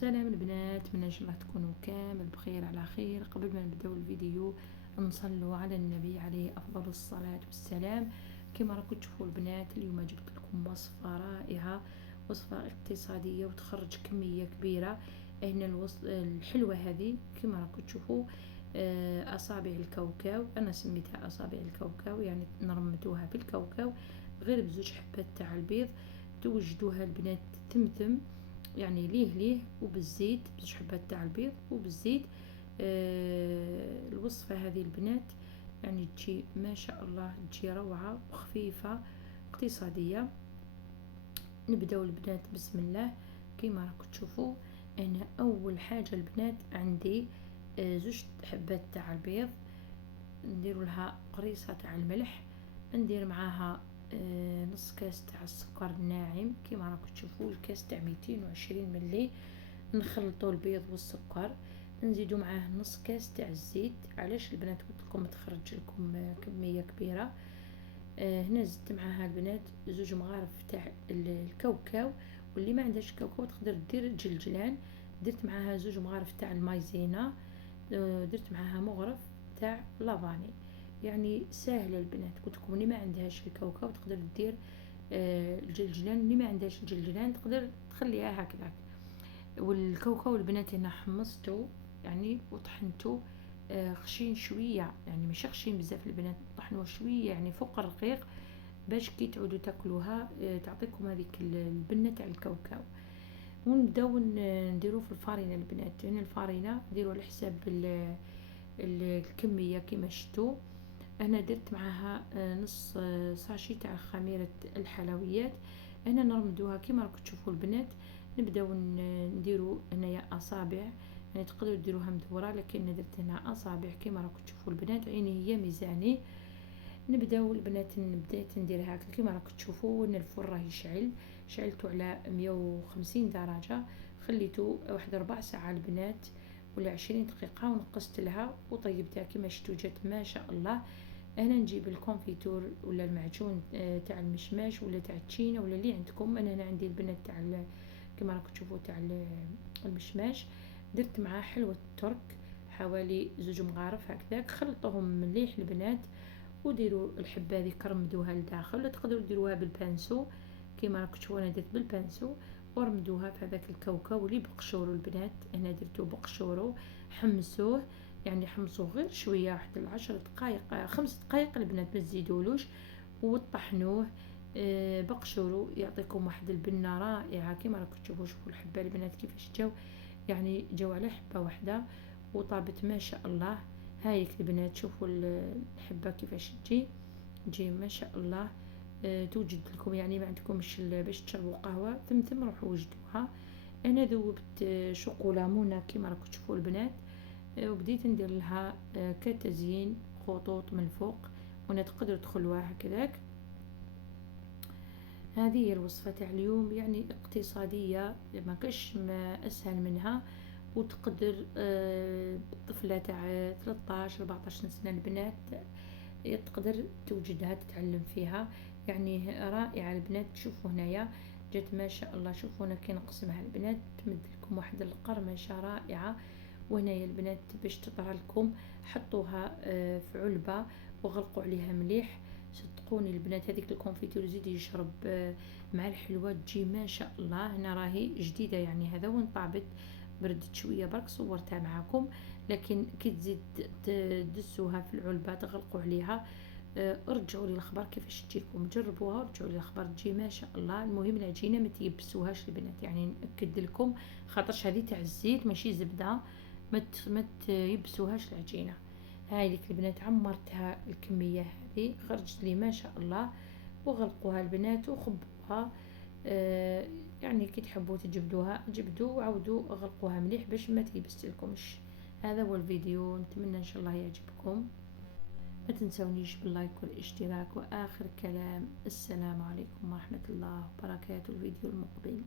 سلام البنات، من إن شاء الله تكونوا كامل بخير على خير. قبل ما نبداو الفيديو نصلوا على النبي عليه أفضل الصلاة والسلام. كما راكم تشوفوا البنات، اليوم جبت لكم وصفة رائعة، وصفة اقتصادية وتخرج كمية كبيرة. هنا الحلوة هذه كما راكم تشوفوا أصابع الكاوكاو. أنا سميتها أصابع الكاوكاو، يعني نرمدوها بالكاوكاو غير بزوج حبات تاع البيض. توجدوها البنات تمتم، يعني ليه وبالزيت، بزوج حبات تاع البيض وبالزيت. الوصفة هذه البنات يعني تجي ما شاء الله، تجي روعة وخفيفة اقتصادية. نبداو البنات بسم الله. كيما راكم تشوفوا انا اول حاجة البنات عندي زوج حبات تاع البيض، نديروا لها قريصة تاع الملح، ندير معاها نص كاس تاع السكر الناعم. كيما راكم تشوفوا الكاس تاع 220 ملي. نخلطوا البيض والسكر، نزيدو معاه نص كاس تاع الزيت. علاش البنات قلت لكم تخرج لكم كميه كبيره. هنا زدت معاها البنات زوج مغارف تاع الكاوكاو، واللي ما عندهاش كاوكاو تقدر دير جلجلان. درت معاها زوج مغارف تاع المايزينا، درت معاها مغرف تاع لافاني. يعني ساهله البنات، قلت لكم اللي ما عندهاش الكاوكاو تقدر دير الجلجلان، اللي ما عندهاش الجلجلان تقدر تخليها هكذاك. والكاوكاو البنات هنا حمصتو يعني وطحنتو خشين شويه، يعني ماشي خشين بزاف البنات، طحنوه شويه يعني فوق الرقيق، باش كي تعودوا تاكلوها تعطيكم هذيك البنه تاع الكاوكاو. ونبداو نديرو في الفارينه البنات. هنا الفارينه ديروا على حساب الكميه كيما شفتوا. انا درت معاها نص ساشي تاع خميره الحلويات. انا نرمدوها كيما راكم تشوفوا البنات. نبداو نديرو هنايا اصابع، يعني تقدروا ديروها مدوره، لكن انا درت هنا اصابع كيما راكم تشوفوا البنات. عيني هي ميزاني. نبداو البنات، بديت ندير هكا كيما راكم تشوفوا. ان الفرن راه يشعل، شعلته على 150 درجه، خليته واحد ربع ساعه البنات ولا 20 دقيقه، ونقصت لها وطيبتها كيما شفتوا جات ما شاء الله. انا نجيب الكونفيتور ولا المعجون تاع المشماش ولا تاع التشينا ولا اللي عندكم. انا هنا عندي البنات تاع كما راكم تشوفوا تاع المشماش. درت معاه حلوة ترك حوالي زوج مغارف هكذاك، خلطوهم مليح البنات. وديروا الحبه هذه كرمدوها لداخل، تقدروا ديروها بالبانسو كيما راكم تشوفوا. انا درت بالبانسو ورمدوها في هذاك الكاوكاو اللي بقشورو البنات. انا درتو بقشورو، حمسوه، يعني حمصوه غير شويه، واحد 10 دقائق 5 دقائق البنات، ما تزيدولوش. وطحنوه بقشورو، يعطيكم واحد البنه رائعه كيما راكم تشوفوا. شوفوا الحبه البنات كيفاش جاو، يعني جاو على حبه واحده وطابت ما شاء الله. هايك البنات شوفوا الحبه كيفاش تجي ما شاء الله. توجد لكم، يعني ما عندكمش باش تشربوا قهوه ثم روحوا وجدوها. انا ذوبت شوكولا كيما راكم تشوفوا البنات. وبديت ندير لها كتزيين خطوط من الفوق، وانا تقدروا تدخلوها هكذاك. هذه هي الوصفة تاع اليوم، يعني اقتصادية ما كاش ما اسهل منها. وتقدر الطفلة تاع 13 14 سنة البنات تقدر توجدها تتعلم فيها، يعني رائعة البنات. شوفوا هنايا جات ما شاء الله. شوفوا هنا كي نقسمها البنات تمد لكم واحد القرمشة رائعة. وهنايا البنات باش تطرى لكم حطوها في علبة وغلقوا عليها مليح. صدقوني البنات هذيك الكونفيتور زيدي يشرب مع الحلوى تجي ما شاء الله. هنا راهي جديدة يعني، هذا وين طابت بردت شوية برك صورتها معاكم. لكن كي تزيد تدسوها في العلبة تغلقوا عليها، ارجعوا لي الخبر كيفاش تجيكم، جربوها ورجعوا لي الخبر تجي ما شاء الله. المهم العجينه ما تيبسوهاش البنات، يعني ناكد لكم خاطرش هذه تاع الزيت ماشي زبده، ما تيبسوهاش العجينه. هاي لك البنات عمرتها الكميه هذه خرجت لي ما شاء الله. وغلقوها البنات وخبوها. يعني كي تحبوا تجبدوها جبدوا وعودوا غلقوها مليح باش ما تيبس لكمش. هذا هو الفيديو، نتمنى ان شاء الله يعجبكم. ما تنسونيش باللايك والاشتراك. واخر كلام، السلام عليكم ورحمة الله وبركاته. الفيديو المقبل.